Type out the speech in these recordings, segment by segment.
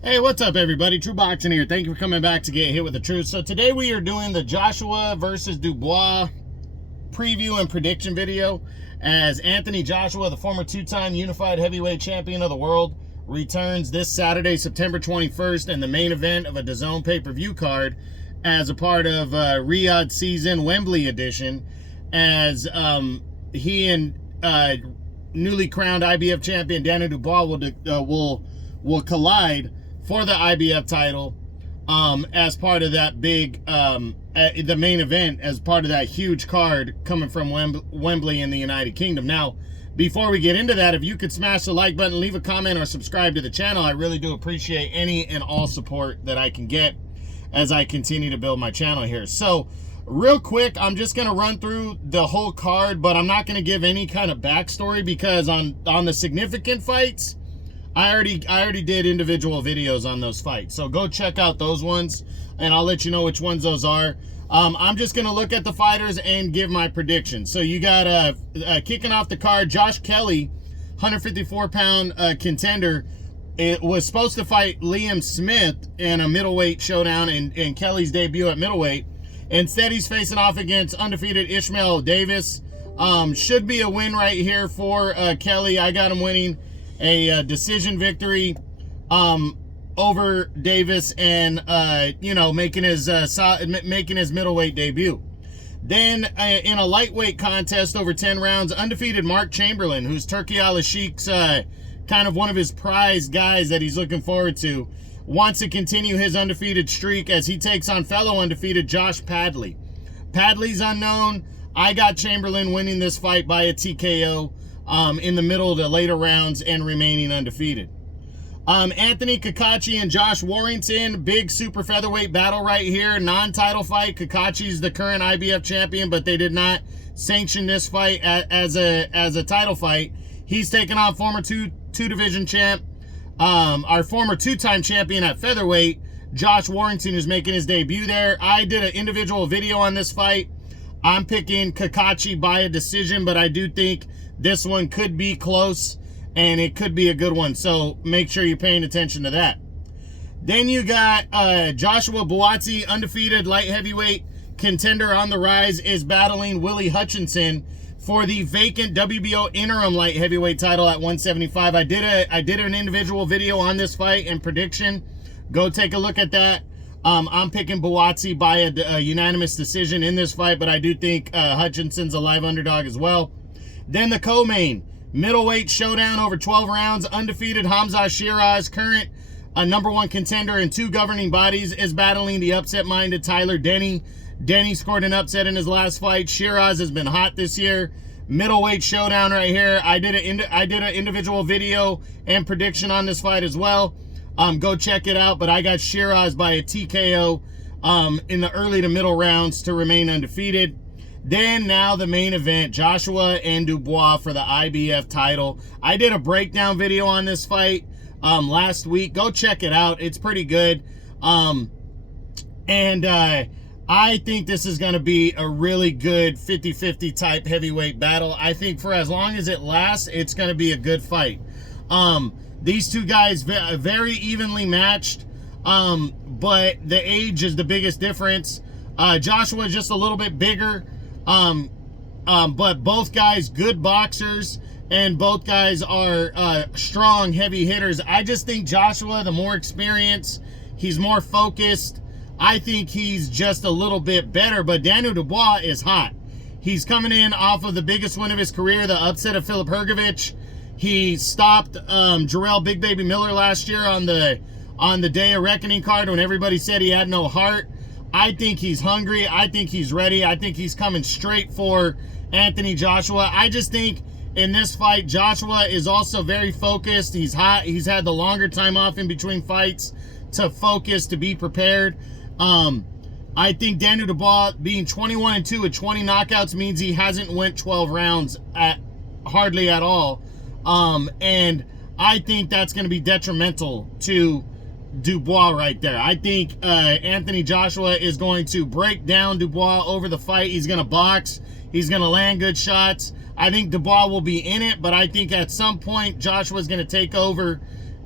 Hey, what's up, everybody? True Boxing here. Thank you for coming back to Get Hit with the Truth. So today we are doing the Joshua versus Dubois preview and prediction video as Anthony Joshua, the former two-time unified heavyweight champion of the world, returns this Saturday, September 21st, in the main event of a DAZN pay-per-view card as a part of Riyadh Season Wembley edition, as he and newly crowned IBF champion Daniel Dubois will collide for the IBF title as part of that big, the main event, as part of that huge card coming from Wembley in the United Kingdom. Now, before we get into that, if you could smash the like button, leave a comment, or subscribe to the channel, I really do appreciate any and all support that I can get as I continue to build my channel here. So, real quick, I'm just going to run through the whole card, but I'm not going to give any kind of backstory because on the significant fights, I already did individual videos on those fights. So go check out those ones, and I'll let you know which ones those are. I'm just going to look at the fighters and give my predictions. So you got, kicking off the card, Josh Kelly, 154-pound contender. It was supposed to fight Liam Smith in a middleweight showdown in Kelly's debut at middleweight. Instead, he's facing off against undefeated Ishmael Davis. Should be a win right here for Kelly. I got him winning a decision victory over Davis, and making his middleweight debut. Then in a lightweight contest over 10 rounds, undefeated Mark Chamberlain, who's Turki Al-Ashik's kind of one of his prize guys that he's looking forward to, wants to continue his undefeated streak as he takes on fellow undefeated Josh Padley. Padley's unknown. I got Chamberlain winning this fight by a TKO in the middle of the later rounds and remaining undefeated. Anthony Kakachi and Josh Warrington, big super featherweight battle right here. Non-title fight. Kakachi's the current IBF champion, but they did not sanction this fight as a title fight. He's taking on former two division champ, our former two-time champion at featherweight, Josh Warrington, who's making his debut there. I did an individual video on this fight. I'm picking Kakachi by a decision, but I do think this one could be close, and it could be a good one, so make sure you're paying attention to that. Then you got Joshua Buatsi, undefeated light heavyweight contender on the rise, is battling Willie Hutchinson for the vacant WBO interim light heavyweight title at 175. I did an individual video on this fight and prediction. Go take a look at that. I'm picking Buatsi by a unanimous decision in this fight, but I do think Hutchinson's a live underdog as well. Then the co-main, middleweight showdown over 12 rounds. Undefeated Hamza Shiraz, current number one contender in two governing bodies, is battling the upset-minded Tyler Denny. Denny scored an upset in his last fight. Shiraz has been hot this year. Middleweight showdown right here. I did an individual video and prediction on this fight as well. Go check it out. But I got Shiraz by a TKO in the early to middle rounds to remain undefeated. Then now the main event, Joshua and Dubois for the IBF title. I did a breakdown video on this fight last week. Go check it out. It's pretty good. I think this is going to be a really good 50-50 type heavyweight battle. I think for as long as it lasts, it's going to be a good fight. These two guys very evenly matched, but the age is the biggest difference. Joshua is just a little bit bigger. But both guys good boxers, and both guys are strong, heavy hitters. I just think Joshua, the more experienced, he's more focused. I think he's just a little bit better, but Daniel Dubois is hot. He's coming in off of the biggest win of his career, the upset of Filip Hrgović. He stopped Jarrell Big Baby Miller last year on the Day of Reckoning card when everybody said he had no heart. I think he's hungry. I think he's ready. I think he's coming straight for Anthony Joshua. I just think in this fight, Joshua is also very focused. He's hot. He's had the longer time off in between fights to focus, to be prepared. I think Daniel Dubois being 21-2 with 20 knockouts means he hasn't went 12 rounds hardly at all. And I think that's going to be detrimental to Dubois right there. I think Anthony Joshua is going to break down Dubois over the fight. He's going to box. He's going to land good shots. I think Dubois will be in it, but I think at some point Joshua's going to take over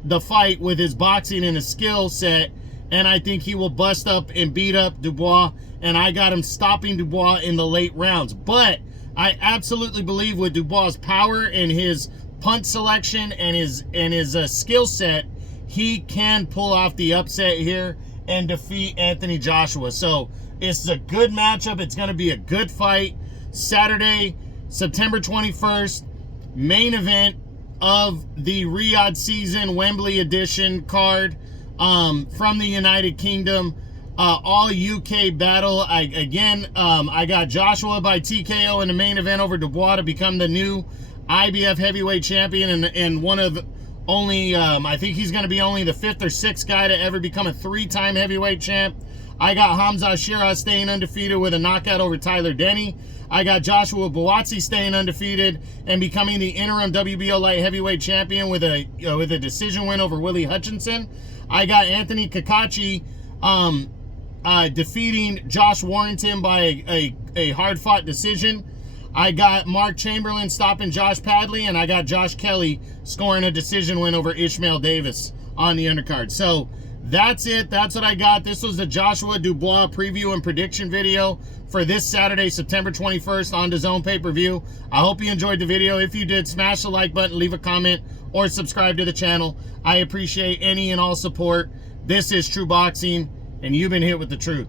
the fight with his boxing and his skill set, and I think he will bust up and beat up Dubois, and I got him stopping Dubois in the late rounds. But I absolutely believe with Dubois' power and his punch selection and his skill set, he can pull off the upset here and defeat Anthony Joshua. So it's a good matchup. It's going to be a good fight. Saturday, September 21st, main event of the Riyadh season Wembley edition card from the United Kingdom. All UK battle. I got Joshua by TKO in the main event over Dubois to become the new IBF heavyweight champion, and one of only, I think he's going to be only the 5th or 6th guy to ever become a 3-time heavyweight champ. I got Hamza Shiraz staying undefeated with a knockout over Tyler Denny. I got Joshua Buatsi staying undefeated and becoming the interim WBO light heavyweight champion with a decision win over Willie Hutchinson. I got Anthony Kakachi defeating Josh Warrington by a hard-fought decision. I got Mark Chamberlain stopping Josh Padley, and I got Josh Kelly scoring a decision win over Ishmael Davis on the undercard. So that's it. That's what I got. This was the Joshua Dubois preview and prediction video for this Saturday, September 21st on DAZN pay-per-view. I hope you enjoyed the video. If you did, smash the like button, leave a comment, or subscribe to the channel. I appreciate any and all support. This is True Boxing, and you've been hit with the truth.